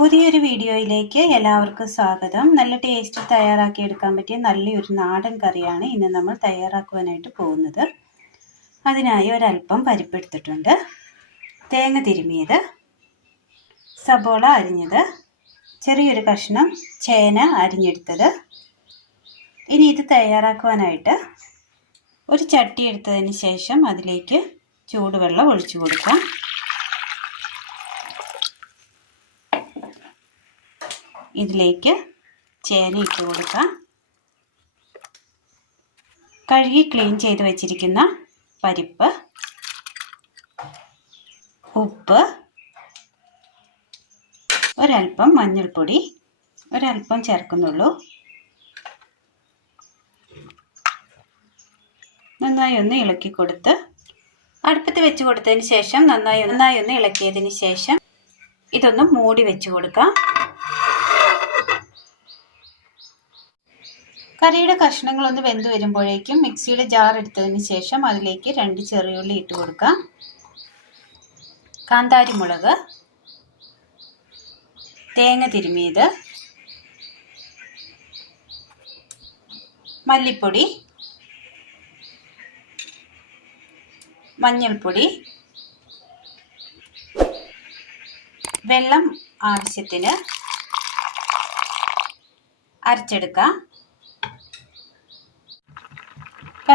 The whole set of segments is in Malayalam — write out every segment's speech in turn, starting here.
പുതിയൊരു വീഡിയോയിലേക്ക് എല്ലാവർക്കും സ്വാഗതം. നല്ല ടേസ്റ്റ് തയ്യാറാക്കി എടുക്കാൻ പറ്റിയ നല്ലൊരു നാടൻ കറിയാണ് ഇന്ന് നമ്മൾ തയ്യാറാക്കുവാനായിട്ട് പോകുന്നത്. അതിനായി ഒരല്പം പരിപ്പെടുത്തിട്ടുണ്ട് തേങ്ങ തിരുമിയത്. സബോള അരിഞ്ഞത്. ചെറിയൊരു കഷ്ണം ചേന അരിഞ്ഞെടുത്തത്. ഇനി ഇത് തയ്യാറാക്കുവാനായിട്ട് ഒരു ചട്ടി എടുത്തതിന് ശേഷം അതിലേക്ക് ചൂടുവെള്ളം ഒഴിച്ചു കൊടുക്കാം. ഇതിലേക്ക് ചേന ഇട്ട് കൊടുക്കാം. കഴുകി ക്ലീൻ ചെയ്ത് വെച്ചിരിക്കുന്ന പരിപ്പ് ഉപ്പ് ഒരൽപ്പം മഞ്ഞൾപ്പൊടി ഒരൽപ്പം ചേർക്കുന്നുള്ളൂ. നന്നായി ഒന്ന് ഇളക്കി കൊടുത്ത് അടുപ്പത്ത് വെച്ച് കൊടുത്തതിന് ശേഷം നന്നായി നന്നായി ഒന്ന് ഇളക്കിയതിന് ശേഷം ഇതൊന്ന് മൂടി വെച്ച് കൊടുക്കാം. കറിയുടെ കഷ്ണങ്ങളൊന്ന് വെന്ത് വരുമ്പോഴേക്കും മിക്സിയുടെ ജാർ എടുത്തതിന് ശേഷം അതിലേക്ക് രണ്ട് ചെറിയുള്ളി ഇട്ട് കൊടുക്കാം. കാന്താരി മുളക് തേങ്ങ തിരുമിയത് മല്ലിപ്പൊടി മഞ്ഞൾപ്പൊടി വെള്ളം ആവശ്യത്തിന് അരച്ചെടുക്കാം.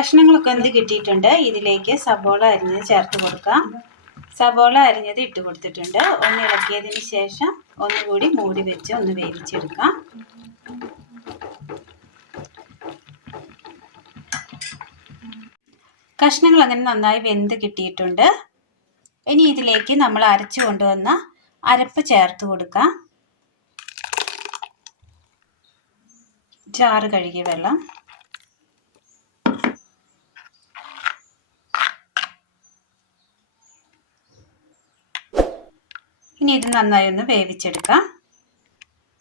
കഷ്ണങ്ങളൊക്കെ എന്ത് കിട്ടിയിട്ടുണ്ട്? ഇതിലേക്ക് സബോള അരിഞ്ഞത് ചേർത്ത് കൊടുക്കാം. സബോള അരിഞ്ഞത് ഇട്ട് കൊടുത്തിട്ടുണ്ട്. ഒന്ന് ഇളക്കിയതിന് ശേഷം ഒന്നുകൂടി മൂടി വെച്ച് ഒന്ന് വേവിച്ചെടുക്കാം. കഷ്ണങ്ങൾ അങ്ങനെ നന്നായി വെന്ത് കിട്ടിയിട്ടുണ്ട്. ഇനി ഇതിലേക്ക് നമ്മൾ അരച്ചു കൊണ്ടുവന്ന അരപ്പ് ചേർത്ത് കൊടുക്കാം. ചാറ് കഴുകിയ വെള്ളം. ഇനി ഇത് നന്നായി ഒന്ന് വേവിച്ചെടുക്കാം.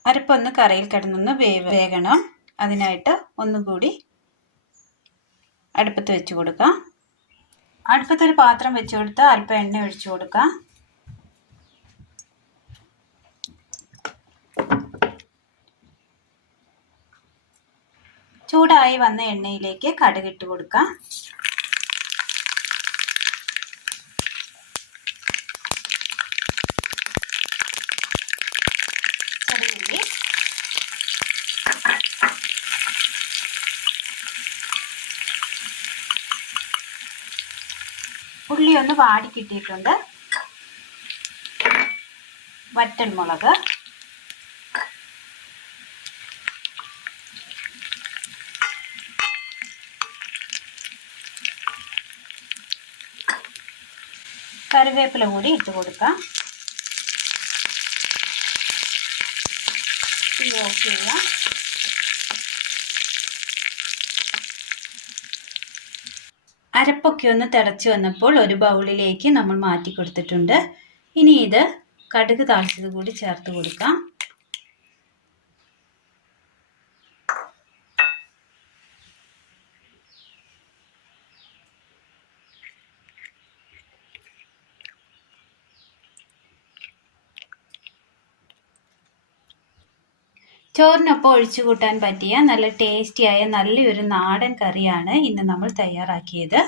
അരപ്പൊന്ന് കറിയിൽ കിടന്നൊന്ന് വേവ് വേകണം. അതിനായിട്ട് ഒന്നുകൂടി അടുപ്പത്ത് വെച്ച് കൊടുക്കാം. അടുപ്പത്തൊരു പാത്രം വെച്ച് കൊടുത്ത് അല്പം എണ്ണ ഒഴിച്ചു കൊടുക്കാം. ചൂടായി വന്ന എണ്ണയിലേക്ക് കടുകിട്ട് കൊടുക്കാം ചെറിയുള്ളി ഉള്ളി ഒന്ന് വാടി കിട്ടിയിട്ടുണ്ട്. വറ്റൽ മുളക്. കറിവേപ്പില കൂടി ഇട്ട് കൊടുക്കാം. തീ ഓഫ് ചെയ്യാം. അരപ്പൊക്കെ ഒന്ന് തിളച്ച് വന്നപ്പോൾ ഒരു ബൗളിലേക്ക് നമ്മൾ മാറ്റി കൊടുത്തിട്ടുണ്ട്. ഇനി ഇത് കടുക് താഴ്ചത് കൂടി ചേർത്ത് കൊടുക്കാം. ചോറിനൊപ്പം ഒഴിച്ചു കൂട്ടാൻ പറ്റിയ നല്ല ടേസ്റ്റിയായ നല്ലൊരു നാടൻ കറിയാണ് ഇന്ന് നമ്മൾ തയ്യാറാക്കിയത്.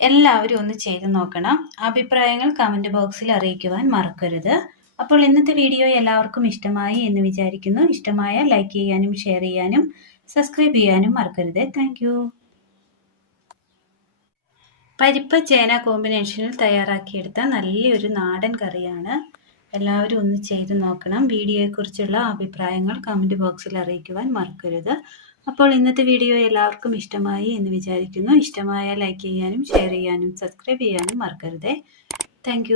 എല്ലാവരും ഒന്ന് ചെയ്ത് നോക്കണം. അഭിപ്രായങ്ങൾ കമന്റ് ബോക്സിൽ അറിയിക്കുവാൻ മറക്കരുത്. അപ്പോൾ ഇന്നത്തെ വീഡിയോ എല്ലാവർക്കും ഇഷ്ടമായി എന്ന് വിചാരിക്കുന്നു. ഇഷ്ടമായ ലൈക്ക് ചെയ്യാനും ഷെയർ ചെയ്യാനും സബ്സ്ക്രൈബ് ചെയ്യാനും മറക്കരുത്. താങ്ക് പരിപ്പ് ചേന കോമ്പിനേഷനിൽ തയ്യാറാക്കിയെടുത്ത നല്ലൊരു നാടൻ കറിയാണ്. എല്ലാവരും ഒന്ന് ചെയ്ത് നോക്കണം. വീഡിയോയെക്കുറിച്ചുള്ള അഭിപ്രായങ്ങൾ കമന്റ് ബോക്സിൽ അറിയിക്കുവാൻ മറക്കരുത്. അപ്പോൾ ഇന്നത്തെ വീഡിയോ എല്ലാവർക്കും ഇഷ്ടമായി എന്ന് വിചാരിക്കുന്നു. ഇഷ്ടമായ ലൈക്ക് ചെയ്യാനും ഷെയർ ചെയ്യാനും സബ്സ്ക്രൈബ് ചെയ്യാനും മറക്കരുതേ. താങ്ക്